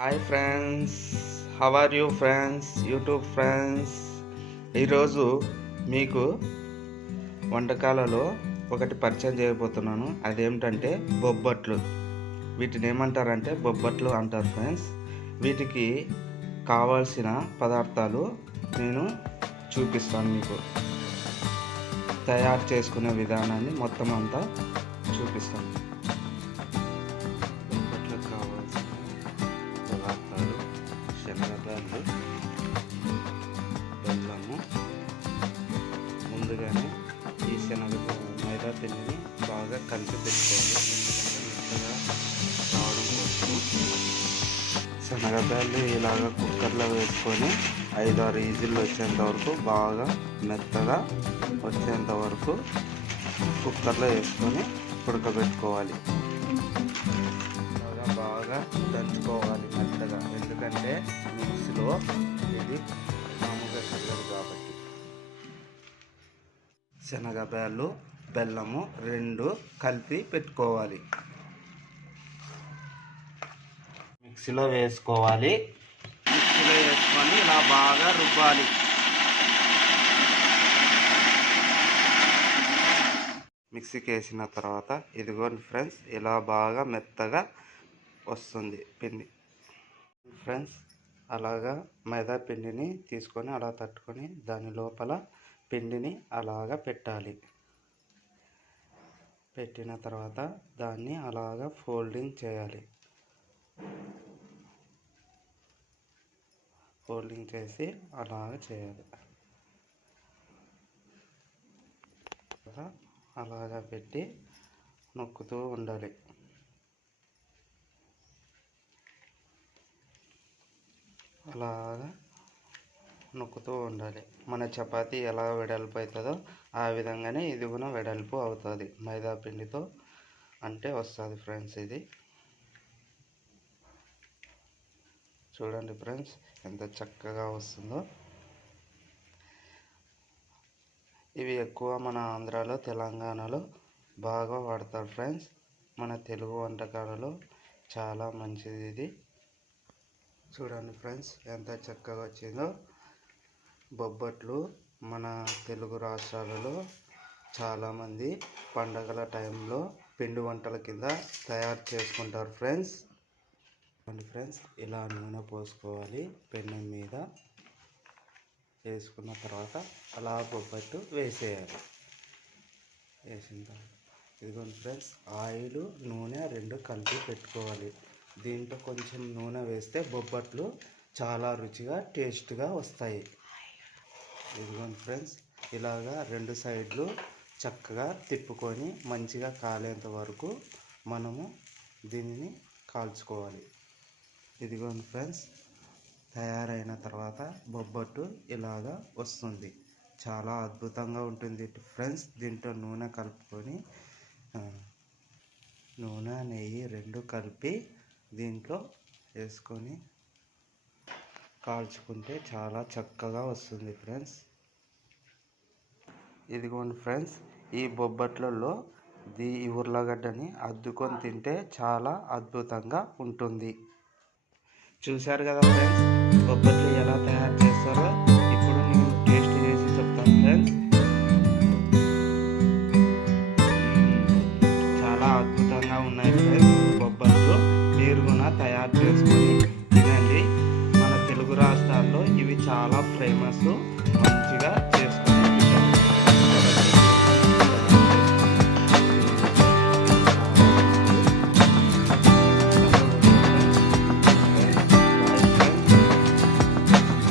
Hi friends, how are you friends, YouTube friends. ఈరోజు మీకు వంటకాలలో ఒకటి పరిచయం చేయబోతున్నాను. అదేమిటంటే బొబ్బట్లు. వీటిని ఏమంటారంటే బొబ్బట్లు అంటారు ఫ్రెండ్స్. వీటికి కావాల్సిన పదార్థాలు నేను చూపిస్తాను. మీకు తయారు చేసుకునే విధానాన్ని మొత్తం అంతా చూపిస్తాను. శనగలు, బెల్లము. ముందుగానే ఈ మైదా పిండిని బాగా కలిపి పెట్టుకోవాలి. ఎందుకంటే మెత్తగా రావడం కోసం శనగలు ఇలాగ కుక్కర్లో వేసుకొని 5-6 ఈజిల్లు వచ్చేంత వరకు బాగా మెత్తగా వచ్చేంత వరకు కుక్కర్లో వేసుకొని ఉడకబెట్టుకోవాలి. బాగా దంచుకోవాలి మెత్తగా, ఎందుకంటే మిక్సీలో ఇది మామూలుగా కలగదు కాబట్టి. శనగలు, బెల్లము 2 కలిపి పెట్టుకోవాలి. మిక్సీలో వేసుకోవాలి. మిక్సీలో వేసుకొని ఇలా బాగా రుబ్బాలి. మిక్సీకి వేసిన తర్వాత ఇదిగోండి ఫ్రెండ్స్, ఇలా బాగా మెత్తగా వస్తుంది పిండి. ఫ్రెండ్స్, అలాగా మైదా పిండిని తీసుకొని అలా తట్టుకొని దాని లోపల పిండిని అలాగా పెట్టాలి. పెట్టిన తర్వాత దాన్ని అలాగా ఫోల్డింగ్ చేయాలి. ఫోల్డింగ్ చేసి అలాగ చేయాలి. అలాగా పెట్టి నొక్కుతూ ఉండాలి. అలాగా నొక్కుతూ ఉండాలి. మన చపాతీ ఎలా వెడల్పు అవుతుందో ఆ విధంగానే ఇది కూడా వెడల్పు అవుతుంది. మైదా పిండితో అంటే వస్తుంది ఫ్రెండ్స్. ఇది చూడండి ఫ్రెండ్స్, ఎంత చక్కగా వస్తుందో. ఇవి ఎక్కువ మన ఆంధ్రాలో, తెలంగాణలో బాగా వాడతారు ఫ్రెండ్స్. మన తెలుగు వంటకాలలో చాలా మంచిది ఇది. చూడండి ఫ్రెండ్స్, ఎంత చక్కగా వచ్చిందో. బొబ్బట్లు మన తెలుగు రాష్ట్రాలలో చాలామంది పండగల టైంలో పిండి వంటల కింద తయారు చేసుకుంటారు ఫ్రెండ్స్. ఫ్రెండ్స్, ఇలా నూనె పోసుకోవాలి. పెనం మీద వేసుకున్న తర్వాత అలా బొబ్బట్టు వేసేయాలి. వేసిన తర్వాత ఇదిగోండి ఫ్రెండ్స్, ఆయిల్, నూనె 2 కలిపి పెట్టుకోవాలి. దీంట్లో కొంచెం నూనె వేస్తే బొబ్బట్లు చాలా రుచిగా టేస్ట్గా వస్తాయి. ఇదిగోండి ఫ్రెండ్స్, ఇలాగా 2 సైడ్లు చక్కగా తిప్పుకొని మంచిగా కాలేంత వరకు మనము దీనిని కాల్చుకోవాలి. ఇదిగోండి ఫ్రెండ్స్, తయారైన తర్వాత బొబ్బట్టు ఇలాగా వస్తుంది. చాలా అద్భుతంగా ఉంటుంది ఫ్రెండ్స్. దీంట్లో నూనె కలుపుకొని నూనె, నెయ్యి 2 కలిపి దీంట్లో వేసుకొని కాల్చుకుంటే చాలా చక్కగా వస్తుంది ఫ్రెండ్స్. ఇదిగోండి ఫ్రెండ్స్, ఈ బొబ్బట్లలో ఈ ఉర్లగడ్డని అద్దుకొని తింటే చాలా అద్భుతంగా ఉంటుంది. చూశారు కదా ఫ్రెండ్స్, బొబ్బట్లు ఎలా తయారు చేస్తారో. ఇప్పుడు నేను టేస్ట్ చేసి చెప్తాను ఫ్రెండ్స్. చాలా అద్భుతంగా ఉన్నాయి ఫ్రెండ్స్ బొబ్బట్లు. మీరు కూడా తయారు చేసుకొని తినండి. మన తెలుగు రాష్ట్రాల్లో ఇవి చాలా ఫేమస్. మంచిగా చేసుకోండి.